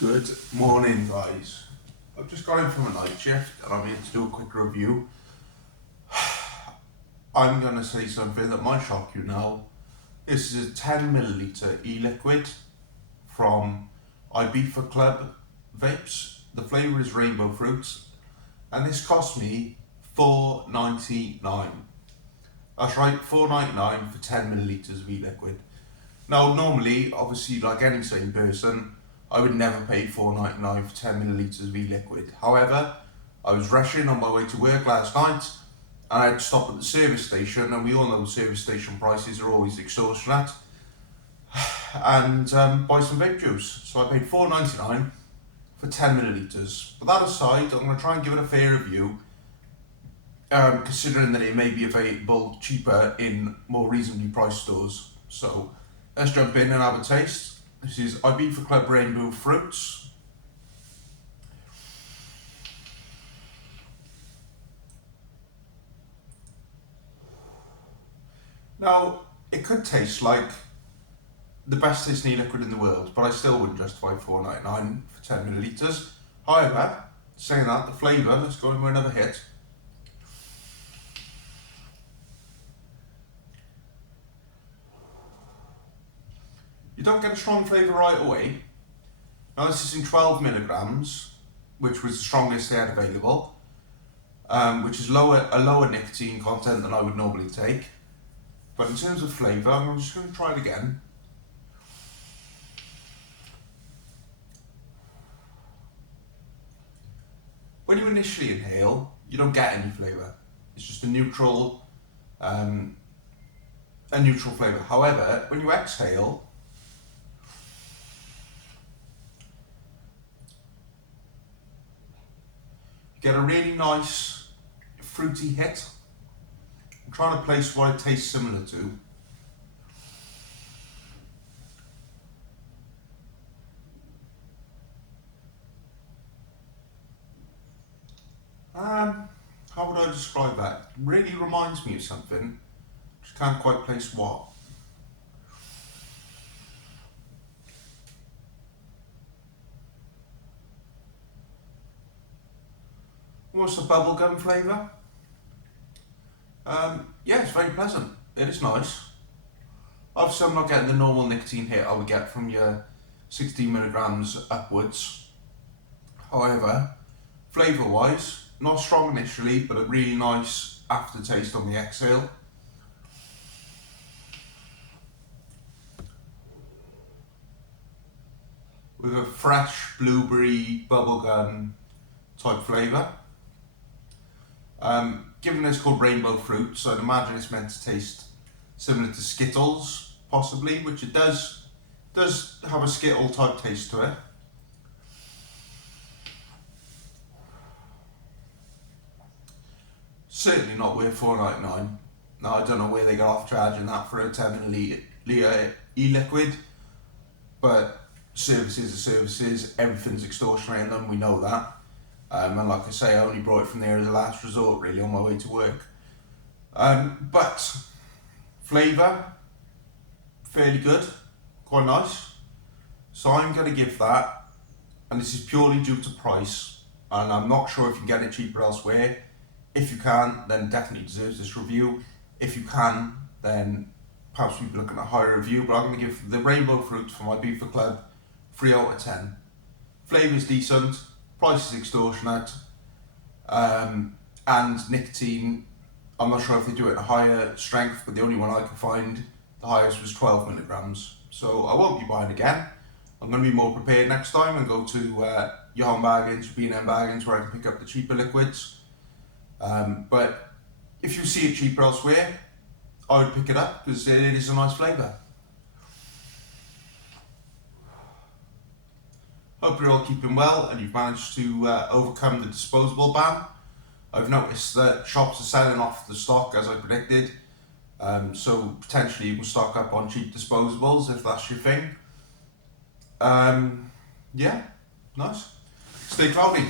Good morning, guys. I've just got in from a night shift and I'm here to do a quick review. I'm going to say something that might shock you now. This is a 10ml e-liquid from Ibiza Club vapes. The flavour is rainbow fruits and this cost me $4.99. That's right, $4.99 for 10ml of e-liquid. Now normally, obviously like any sane person, I would never pay $4.99 for 10ml of e-liquid. However, I was rushing on my way to work last night and I had to stop at the service station, and we all know service station prices are always extortionate, and buy some vape juice. So I paid $4.99 for 10ml. But that aside, I'm going to try and give it a fair review, considering that it may be available cheaper in more reasonably priced stores. So let's jump in and have a taste. This is Ibiza Club Rainbow Fruits. Now, it could taste like the best tasting liquid in the world, but I still wouldn't justify $4.99 for 10ml. However, saying that, the flavour, let's go in with another hit. You don't get a strong flavour right away. Now this is in 12mg, which was the strongest they had available, which is a lower nicotine content than I would normally take. But in terms of flavour, I'm just going to try it again. When you initially inhale, you don't get any flavour. It's just a neutral flavour. However, when you exhale, get a really nice fruity hit. I'm trying to place what it tastes similar to. How would I describe that? It really reminds me of something. Just can't quite place what. Almost a bubblegum flavour. Yeah, it's very pleasant. It is nice. Obviously, I'm not getting the normal nicotine hit I would get from your 16mg upwards. However, flavour-wise, not strong initially, but a really nice aftertaste on the exhale. With a fresh blueberry bubblegum type flavour. Given it's called rainbow fruit, so I'd imagine it's meant to taste similar to Skittles, possibly, which it does have a Skittle type taste to it. Certainly not worth $4.99. Now I don't know where they got off charging that for a 10ml e-liquid, but services are services, everything's extortionary in them, we know that. And like I say, I only brought it from there as a last resort, really, on my way to work. But flavour, fairly good, quite nice. So I'm going to give that, and this is purely due to price, and I'm not sure if you can get it cheaper elsewhere. If you can, then definitely deserves this review. If you can, then perhaps we'll be looking at a higher review, but I'm going to give the Rainbow Fruit from Ibiza Club 3 out of 10. Flavour's decent. Price is extortionate, and nicotine, I'm not sure if they do it at a higher strength, but the only one I could find, the highest was 12mg. So I won't be buying again. I'm going to be more prepared next time and go to your Home Bargains, B&M Bargains, where I can pick up the cheaper liquids. But if you see it cheaper elsewhere, I would pick it up because it is a nice flavour. Hope you're all keeping well and you've managed to overcome the disposable ban. I've noticed that shops are selling off the stock as I predicted, so potentially you can stock up on cheap disposables if that's your thing. Yeah, nice. Stay cloudy.